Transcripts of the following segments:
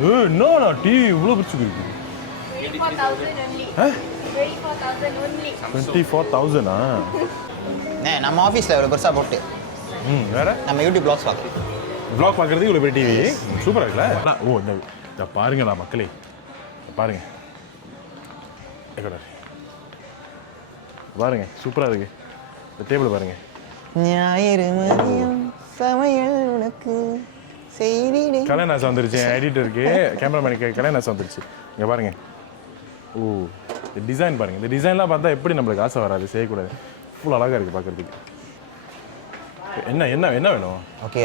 என்னண்ணா டிவி இவ்வளோ பிடிச்சிருக்கு? 24,000 நம்ம ஆஃபீஸில் இவ்வளோ பெருசாக போட்டு வேற நம்ம யூடியூப் ப்ளாக்ஸ் பார்க்குறோம். வ்ளாக் பார்க்குறதுக்கு இவ்வளோ பெரிய டிவி சூப்பராக இருக்குல்ல? ஓ இந்த பாருங்கடா மக்களே, பாருங்க பாருங்க சூப்பராக இருக்கு. இந்த டேபிள் பாருங்க. ஞாயிறு மதியம் சமையல் உனக்கு செய்தி கல்யாணம் வந்துருச்சு. எடிட்டருக்கு கேமராமேனுக்கு கல்யாணம் வந்துருச்சு. இங்கே பாருங்க. ஓ இந்த டிசைன் பாருங்க. இந்த டிசைன்லாம் பார்த்தா எப்படி நம்மளுக்கு ஆசை வராது செய்யக்கூடாது. ஃபுல் அழகாக இருக்குது பார்க்குறதுக்கு. என்ன என்ன என்ன வேணும்? ஓகே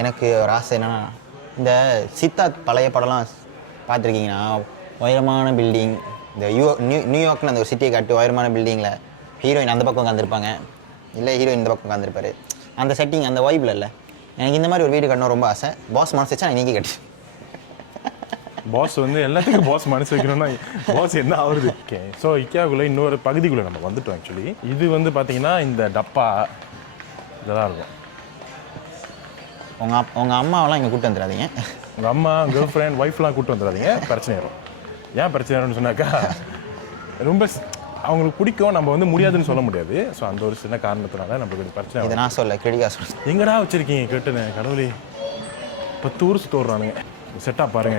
எனக்கு ஒரு ஆசை என்னன்னா, இந்த சித்தார்த் பழைய படம்லாம் பார்த்துருக்கீங்கன்னா உயரமான பில்டிங், இந்த நியூயார்க்னு அந்த ஒரு சிட்டியை காட்டி உயரமான பில்டிங்கில் ஹீரோயின் அந்த பக்கம் உட்காந்துருப்பாங்க, இல்லை ஹீரோயின் இந்த பக்கம் உட்காந்துருப்பாரு. அந்த செட்டிங் அந்த வைப்பில் இல்லை. எனக்கு இந்த மாதிரி ஒரு வீடு கட்டணும் ரொம்ப ஆசை. பாஸ் மனசு வச்சா நான் இன்றைக்கி கட்டி. பாஸ் வந்து எல்லாத்துக்கும் பாஸ் மனசு வைக்கணும்னா பாஸ் என்ன ஆகுது? ஓகே ஸோ இக்கியாவுக்குள்ளே இன்னொரு பகுதிக்குள்ளே நம்ம வந்துட்டோம். ஆக்சுவலி இது வந்து பார்த்தீங்கன்னா இந்த டப்பா இதெல்லாம் இருக்கும். உங்கள் அம்மாவெல்லாம் இங்கே கூப்பிட்டு வந்துடாதீங்க. உங்கள் அம்மா கேர்ள் ஃப்ரெண்ட் ஒய்ஃப்லாம் கூப்பிட்டு வந்துடாதீங்க, பிரச்சனை வரும். ஏன் பிரச்சனை வரும்னு சொன்னாக்கா ரொம்ப அவங்களுக்கு பிடிக்கும், நம்ம வந்து முடியாதுன்னு சொல்ல முடியாது. ஸோ அந்த ஒரு சின்ன காரணத்தினால நம்மளுக்கு பிரச்சனை. இதை நான் சொல்ல கிரிடிகா சொல்ல. எங்கடா வச்சுருக்கீங்க கேட்டுன்னு கடவுளே. 10 ஊர் சுற்றுறானுங்க. செட்டாக பாருங்க.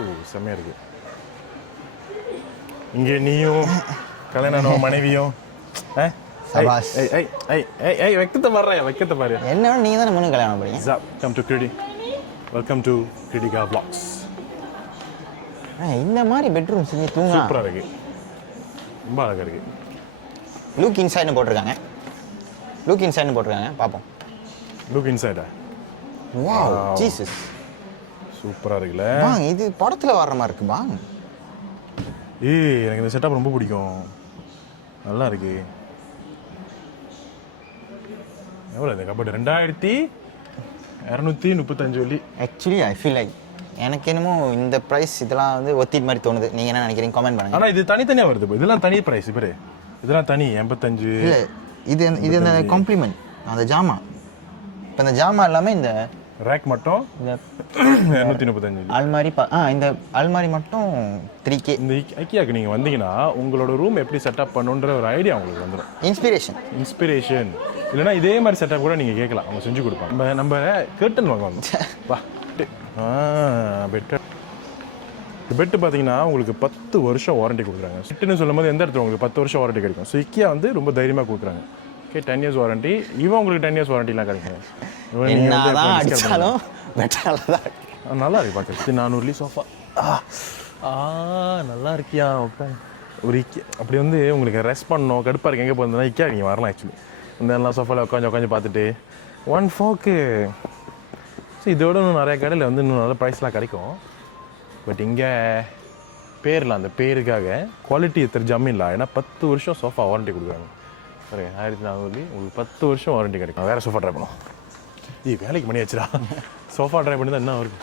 ஓ செம்மையாக இருக்குது. இங்கே நீயும் கல்யாணம் மனைவியும் வைக்கத்தை பாரு. என்ன நீங்கள் தானே முன்னு கல்யாணம் பண்ணீங்க. Welcome to Kritika vlogs. இந்த மாதிரி பெட்ரூம் செஞ்சு தூங்க சூப்பராக இருக்குது. ரொம்ப அழகாக இருக்குது. லுக் இன்சைட்னு போட்டிருக்காங்க. பார்ப்போம். லுக் இன்சைடா? வாவ் ஜீசஸ் சூப்பராக இருக்குல்ல? வாங்க இது படத்தில் வர்ற மாதிரி இருக்கு. வாங்க. எனக்கு இந்த செட்டப் ரொம்ப பிடிக்கும். நல்லா இருக்கு. எவ்வளோ இந்த கபோர்டு? 2235 வெள்ளி. ஆக்சுவலி ஐ ஃபீல் லைக் எனக்கு என்னமோ இந்த ப்ரைஸ் இதெல்லாம் வந்து ஒத்திட் மாதிரி தோணுது. நீங்கள் என்ன நினைக்கிறீங்க கமெண்ட் பண்ணுங்க. ஆனால் இது தனித்தனியாக வருது. இதெல்லாம் தனி ப்ரைஸ். இப்போ இதெல்லாம் தனி 85. இல்லை இது அந்த காம்ப்ளிமெண்ட் அந்த ஜாமா. இப்போ இந்த ஜாமா எல்லாமே இந்த ரேக் மட்டும் இந்த 235. அல்மாரி இந்த அல்மாரி மட்டும் 3K. இந்த ஐக்கியாவுக்கு நீங்கள் வந்தீங்கன்னா உங்களோட ரூம் எப்படி செட்டப் பண்ணுன்ற ஒரு ஐடியா உங்களுக்கு வந்துடும். இன்ஸ்பிரேஷன் இல்லைன்னா இதே மாதிரி செட்டப் கூட நீங்கள் கேட்கலாம், அவங்க செஞ்சு கொடுப்பாங்க. நம்ம கேர்டன் வாங்குவாங்க. வா பெட்டு பார்த்தீங்கன்னா உங்களுக்கு 10 வருஷம் வாரண்டி கொடுக்குறாங்க. செட்டுன்னு சொல்லும் போது எந்த இடத்துல உங்களுக்கு 10 வருஷம் வாரண்டி கிடைக்கும். ஸோ IKEA வந்து ரொம்ப தைரியமாக கொடுக்குறாங்க. Okay 10 years warranty. இவன் உங்களுக்கு 10 இயர்ஸ் வாரண்டிலாம் கிடைக்கும். நல்லா இருக்கு பார்க்குறது. 400 சோஃபா. நல்லா இருக்கியா? ஓகே ஒரு IKEA அப்படி வந்து உங்களுக்கு ரெஸ்ட் பண்ணணும், கடுப்பாக இருக்கு, எங்கே போயிருந்தா IKEA நீங்கள் வரலாம். ஆக்சுவலி இந்த எல்லாம் சோஃபாவில் உட்காந்து பார்த்துட்டு 1 4க்கு. ஸோ இதோட இன்னும் நிறைய கடையில் வந்து இன்னும் நல்ல ப்ரைஸ்லாம் கிடைக்கும். பட் இங்கே பேரில் அந்த பேருக்காக குவாலிட்டி தெரிஞ்சாமல் இல்லை. ஏன்னா 10 வருஷம் சோஃபா வாரண்டி கொடுக்குறாங்க. சரி 1400 உங்களுக்கு 10 வருஷம் வாரண்டி கிடைக்கும். வேறு சோஃபா ட்ரை பண்ணுவோம். வேலைக்கு பண்ணி வச்சுடா. சோஃபா ட்ரை பண்ணி தான் என்ன வருது.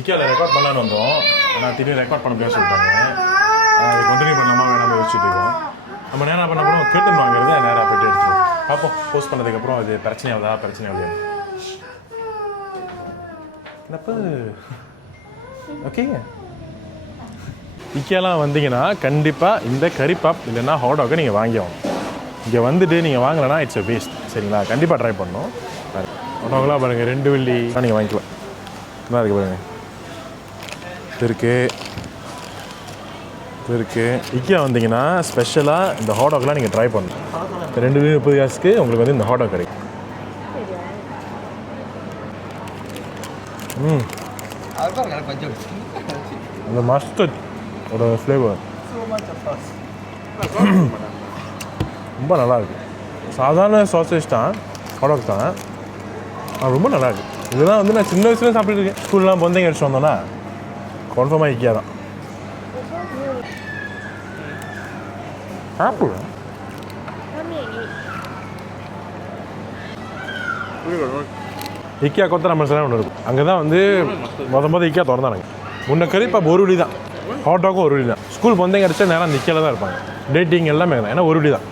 IKEAவில் ரெக்கார்ட் பண்ணலான்னு வந்தோம். ஆனால் திடீர்னு ரெக்கார்ட் பண்ண முடியாது சொல்லிட்டாங்க. அது கண்டினியூ பண்ணலாமா வேணாமல் யோசிச்சுட்டு இருக்கோம். நம்ம நேராக பண்ண அப்புறம் கேட்டன் வாங்குறது நேராக போய்ட்டு எடுத்துருவோம். பார்ப்போம் போஸ்ட் பண்ணதுக்கப்புறம் அது பிரச்சனை இல்லையா. என்னப்போ ஓகேங்க. IKEAலாம் வந்தீங்கன்னா கண்டிப்பாக இந்த கரிப்பாப் இல்லைன்னா ஹாட்டாக நீங்கள் வாங்கி ஆகணும். இங்கே வந்துட்டு நீங்கள் வாங்கலைன்னா இட்ஸ் அ வேஸ்ட். சரிங்களா? கண்டிப்பாக ட்ரை பண்ணணும். ஹாட்டாகலாம் பாருங்கள் 2 வெள்ளி நீங்கள் வாங்கிக்கலாம். நல்லா இருக்குது பாருங்கள். இருக்குது IKEA வந்தீங்கன்னா ஸ்பெஷலாக இந்த ஹாட்டாக்லாம் நீங்கள் ட்ரை பண்ணணும். 230 காசுக்கு உங்களுக்கு வந்து இந்த ஹாட்டாக் கிடைக்கும். அந்த மஸ்டர்ட் ஒரு ஃப்ளேவர் ரொம்ப நல்லாயிருக்கு. சாதாரண சாசேஜ் தான், ஹாட்டாக் தான், ரொம்ப நல்லாயிருக்கு. இதெல்லாம் வந்து நான் சின்ன வயசுல சாப்பிட்டுருக்கேன். ஸ்கூல்லாம் பொந்தைங்க அடிச்சு வந்தோன்னா கன்ஃபார்மாக IKEA தான். ஆப்பிள் IKEA கொத்தரமல்ஸ்லாம் ஒன்று இருக்கும். அங்கே தான் வந்து மொதல் IKEA திறந்தானுங்க. முன்ன கரிப்பாப் ஒரு வழி தான், ஹாட்டாக்கும் ஒரு வழி தான். ஸ்கூல் பொந்தைங்க அடிச்சா நேரம் அந்த IKEAல தான் இருப்பாங்க. டேட்டிங் எல்லாமே தான், ஏன்னா ஒரு வழி தான்.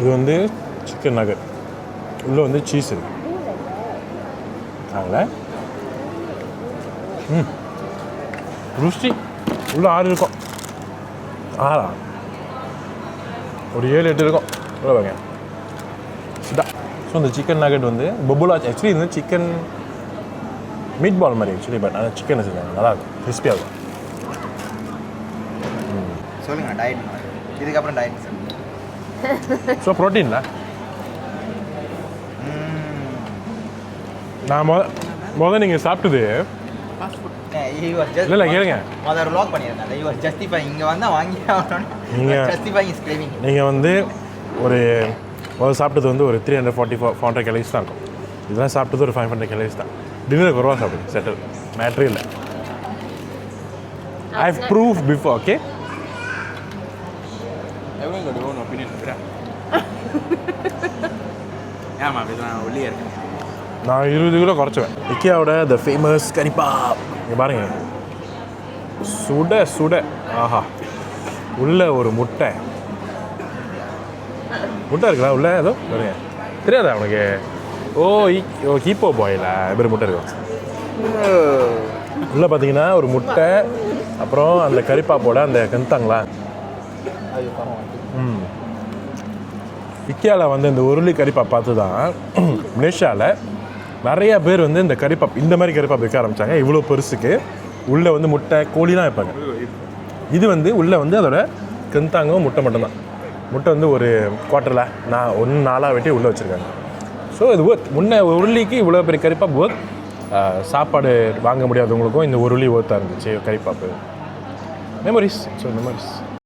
இது வந்து சிக்கன் நகட். உள்ளே வந்து சீஸ் இருக்கு அதில் ருசி உள்ளே 6 இருக்கும் 6 ஒரு 7-8 இருக்கும் உள்ள பாருங்க இதான் ஸோ இந்த சிக்கன் நகட் வந்து பபுலா ஆக்சுவலி இந்த சிக்கன் மீட் பால் மாதிரி ஆக்சுவலி பட் ஆனால் சிக்கன் வச்சுருக்காங்க நல்லாயிருக்கும் கிறிஸ்பியாக இருக்கும் சொல்லுங்க டயட் இதுக்கப்புறம் டயட் ஸோ ப்ரோட்டீன்ல நான் முதல் நீங்கள் சாப்பிட்டது இல்லை இல்லை கேளுங்க மொதல் வ்ளாக் பண்ணியிருந்தேன் யூ ஆர் ஜஸ்டிஃபை இங்கே வந்தால் வாங்கி ஜஸ்டிஃபை இஸ் கிரேவிங் நீங்கள் வந்து ஒரு முதல் சாப்பிட்டது வந்து ஒரு 340-400 கேலரிஸ் தான் இருக்கும் இதெல்லாம் சாப்பிட்டது ஒரு 500 கேலரிஸ் தான் டின்னருக்கு ஒரு ரூபா சாப்பிடுங்க செட்டில் மேட்ரே இல்லை I have prove before okay எவ்வளோ ஓன் ஒப்பீனியன் இருக்கிறேன் ஏமா நான் ஒல்லியாக இருக்கேன் நான் 20 கிலோ குறைச்சுவேன் IKEAவோட த ஃபேமஸ் கரிப்பாப் இங்கே பாருங்க சுட சுட ஆஹா உள்ள ஒரு முட்டை இருக்குதா உள்ள ஏதோ பாருங்க தெரியாதா உனக்கு ஓ ஹீப்போ பாயில் பேர் முட்டை இருக்கும் உள்ளே பார்த்தீங்கன்னா ஒரு முட்டை அப்புறம் அந்த கரிப்பாப்போட அந்த கந்தாங்களா IKEAவில் வந்து இந்த உருளி கரிப்பாப் பார்த்து தான் மலேசியாவில் நிறைய பேர் வந்து இந்த கரிப்பாப் இந்த மாதிரி கரிப்பாப் விற்க ஆரம்பித்தாங்க இவ்வளோ பெருசுக்கு உள்ளே வந்து முட்டை கோழிலாம் வைப்பாங்க இது வந்து உள்ளே வந்து அதோட கந்தாங்கும் முட்டை மட்டும்தான் முட்டை வந்து ஒரு குவார்ட்டரில் நான் 1 நாளாக வெட்டி உள்ளே வச்சுருக்காங்க ஸோ இது ஒர்த் முன்ன உருளிக்கு இவ்வளோ பெரிய கரிப்பாப் ஒர்த் சாப்பாடு வாங்க முடியாதவங்களுக்கும் இந்த உருளி ஒர்த்தாக இருந்துச்சு கரிப்பாப்பு மெமரிஸ் ஸோ மெமரிஸ்